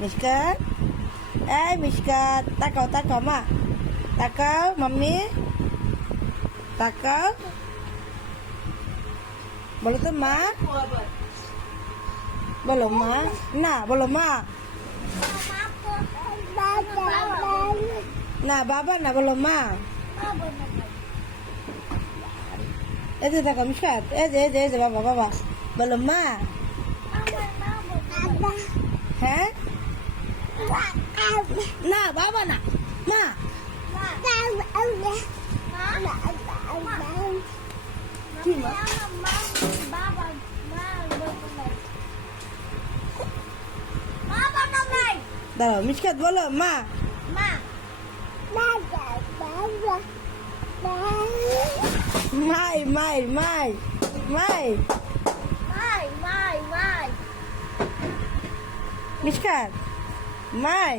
মিশকাত, এই মিশকাত, তাকাও তাকাও মা, তাকাও মাম্মি, তাকাও, বলো তো মা, বলো মা, না বলো মা, না বাবা না, বলো মা। এই যে দেখো মিশকাত, এই যে বাবা বাবা, বলো মা। হ্যাঁ, না বাবা না, মা। কি মা? দাঁড়াও মিশকাত বলো মা। মাই মাই মাই মাই মিশকাত, মাই